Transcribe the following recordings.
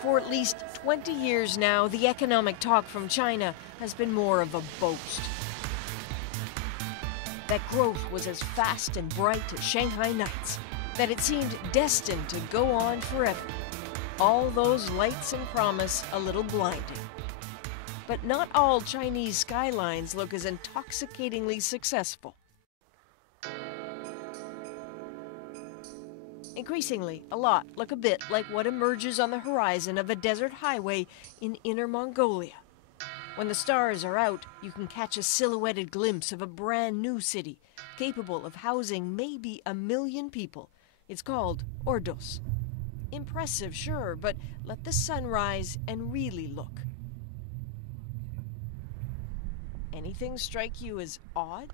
For at least 20 years now, the economic talk from China has been more of a boast. That growth was as fast and bright as Shanghai nights, that it seemed destined to go on forever. All those lights and promise a little blinding. But not all Chinese skylines look as intoxicatingly successful. Increasingly, a lot look a bit like what emerges on the horizon of a desert highway in Inner Mongolia. When the stars are out, you can catch a silhouetted glimpse of a brand new city, capable of housing maybe 1 million people. It's called Ordos. Impressive, sure, but let the sun rise and really look. Anything strike you as odd?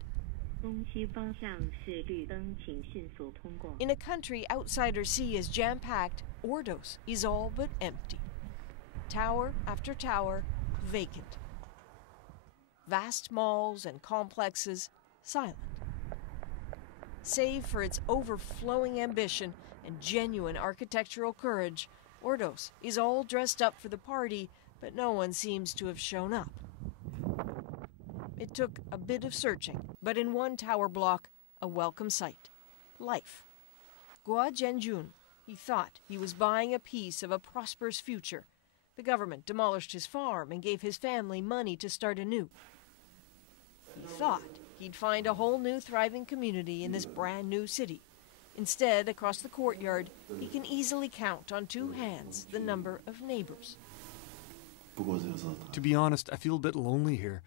In a country outsiders see as jam-packed, Ordos is all but empty. Tower after tower, vacant. Vast malls and complexes, silent. Save for its overflowing ambition and genuine architectural courage, Ordos is all dressed up for the party, but no one seems to have shown up. It took a bit of searching, but in one tower block, a welcome sight. Life. Guo Zhenjun, he thought he was buying a piece of a prosperous future. The government demolished his farm and gave his family money to start anew. He thought he'd find a whole new thriving community in this brand new city. Instead, across the courtyard, he can easily count on 2 hands the number of neighbors. To be honest, I feel a bit lonely here.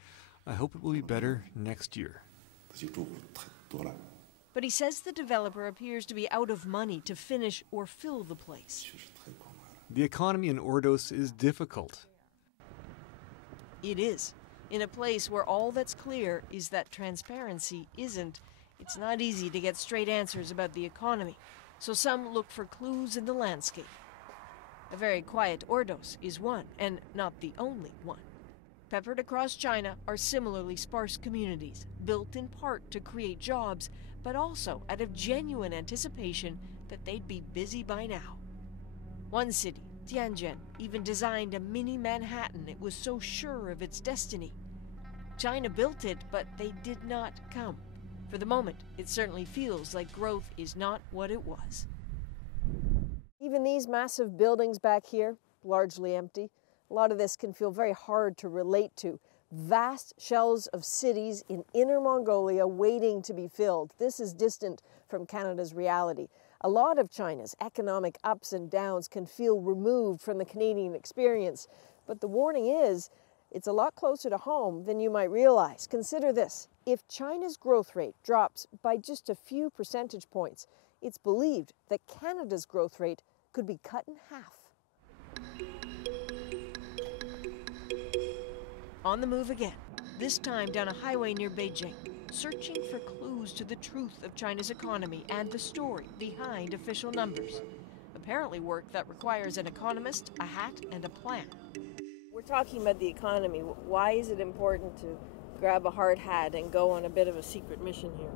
I hope it will be better next year. But he says the developer appears to be out of money to finish or fill the place. The economy in Ordos is difficult. It is. In a place where all that's clear is that transparency isn't. It's not easy to get straight answers about the economy, so some look for clues in the landscape. A very quiet Ordos is one, and not the only one. Peppered across China are similarly sparse communities, built in part to create jobs, but also out of genuine anticipation that they'd be busy by now. One city, Tianjin, even designed a mini Manhattan. It was so sure of its destiny. China built it, but they did not come. For the moment, it certainly feels like growth is not what it was. Even these massive buildings back here, largely empty, a lot of this can feel very hard to relate to. Vast shells of cities in Inner Mongolia waiting to be filled. This is distant from Canada's reality. A lot of China's economic ups and downs can feel removed from the Canadian experience. But the warning is, it's a lot closer to home than you might realize. Consider this. If China's growth rate drops by just a few percentage points, it's believed that Canada's growth rate could be cut in half. On the move again, this time down a highway near Beijing, searching for clues to the truth of China's economy and the story behind official numbers. Apparently work that requires an economist, a hat, and a plan. We're talking about the economy. Why is it important to grab a hard hat and go on a bit of a secret mission here?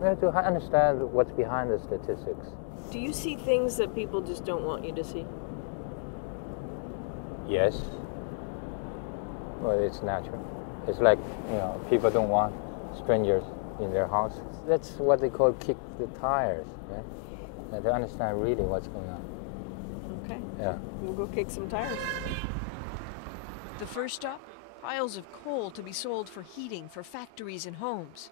We have to understand what's behind the statistics. Do you see things that people just don't want you to see? Yes. Well, it's natural. It's like, people don't want strangers in their house. That's what they call kick the tires, right? And to understand really what's going on. Okay. Yeah. We'll go kick some tires. The first stop, piles of coal to be sold for heating for factories and homes.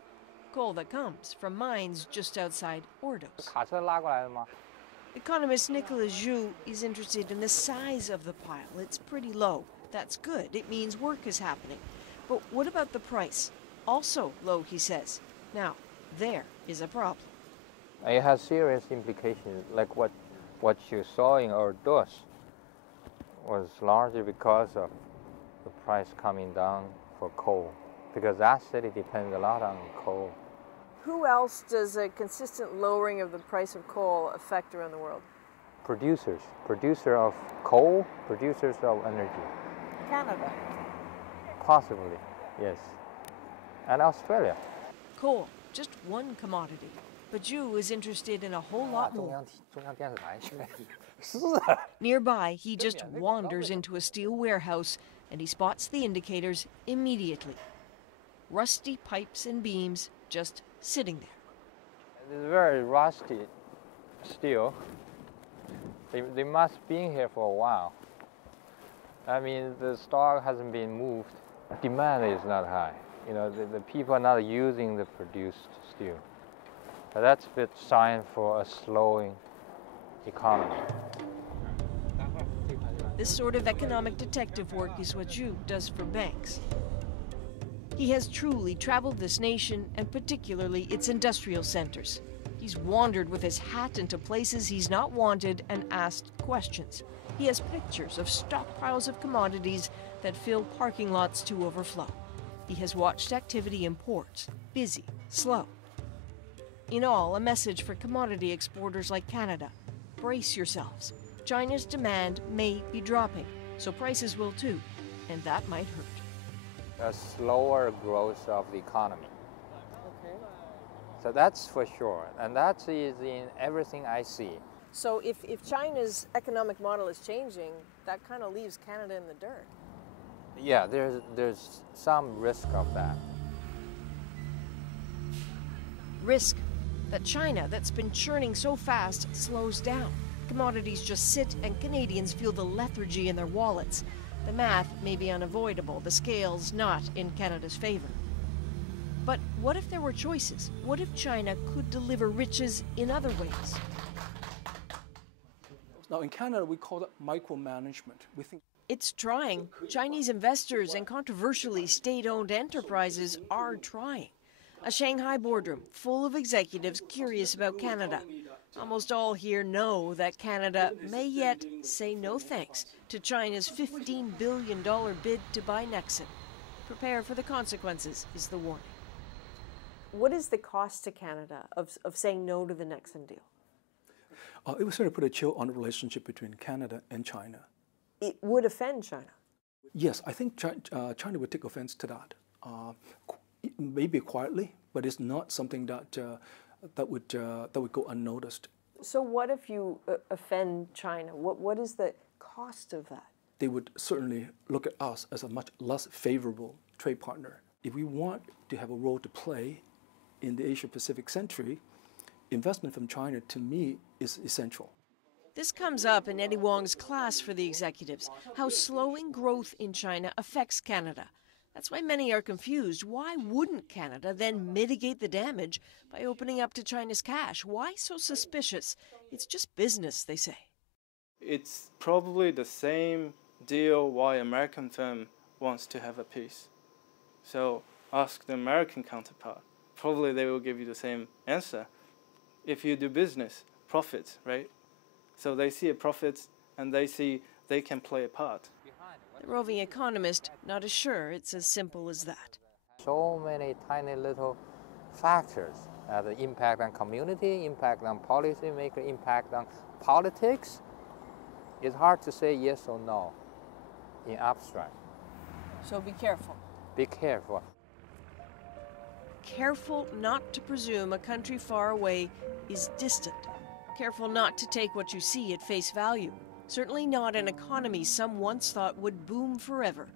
Coal that comes from mines just outside Ordos. Economist Nicolas Zhu is interested in the size of the pile. It's pretty low. That's good. It means work is happening. But what about the price? Also low, he says. Now, there is a problem. It has serious implications, like what you saw in Ordos was largely because of the price coming down for coal, because that city depends a lot on coal. Who else does a consistent lowering of the price of coal affect around the world? Producers of coal, producers of energy. Canada. Possibly, yes. And Australia. Coal, just one commodity. But Zhu is interested in a whole lot more. Nearby, he just wanders into a steel warehouse and he spots the indicators immediately. Rusty pipes and beams just sitting there. It's very rusty steel. They must have been here for a while. I mean, the stock hasn't been moved. Demand is not high. You know, the people are not using the produced steel. But that's a bit sign for a slowing economy. This sort of economic detective work is what Zhu does for banks. He has truly traveled this nation, and particularly its industrial centers. He's wandered with his hat into places he's not wanted and asked questions. He has pictures of stockpiles of commodities that fill parking lots to overflow. He has watched activity in ports, busy, slow. In all, a message for commodity exporters like Canada. Brace yourselves. China's demand may be dropping, so prices will too, and that might hurt. A slower growth of the economy. Okay. So that's for sure, and that is in everything I see. So if China's economic model is changing, that kind of leaves Canada in the dirt. Yeah, there's some risk of that. Risk that China, that's been churning so fast, slows down. Commodities just sit and Canadians feel the lethargy in their wallets. The math may be unavoidable, the scale's not in Canada's favor. But what if there were choices? What if China could deliver riches in other ways? Now in Canada, we call it micromanagement. We think it's trying. Chinese investors and controversially state-owned enterprises are trying. A Shanghai boardroom full of executives curious about Canada. Almost all here know that Canada may yet say no thanks to China's $15 billion bid to buy Nexen. Prepare for the consequences is the warning. What is the cost to Canada of saying no to the Nexen deal? it would sort of put a chill on the relationship between Canada and China. It would offend China. Yes, I think China would take offense to that. Maybe quietly, but it's not something that would go unnoticed. So what if you offend China? What is the cost of that? They would certainly look at us as a much less favorable trade partner. If we want to have a role to play in the Asia-Pacific century, investment from China, to me, is essential. This comes up in Eddie Wong's class for the executives, how slowing growth in China affects Canada. That's why many are confused. Why wouldn't Canada then mitigate the damage by opening up to China's cash? Why so suspicious? It's just business, they say. It's probably the same deal why American firm wants to have a peace. So ask the American counterpart. Probably they will give you the same answer. If you do business, profits, right? So they see a profit and they see they can play a part. The roving economist not as sure it's as simple as that. So many tiny little factors. The impact on community, impact on policymaker, impact on politics. It's hard to say yes or no in abstract. So be careful. Be careful. Careful not to presume a country far away is distant. Careful not to take what you see at face value. Certainly not an economy some once thought would boom forever.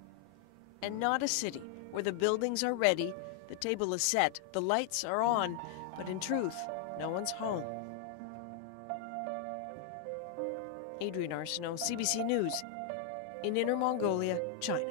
And not a city where the buildings are ready, the table is set, the lights are on, but in truth, no one's home. Adrienne Arsenault, CBC News, in Inner Mongolia, China.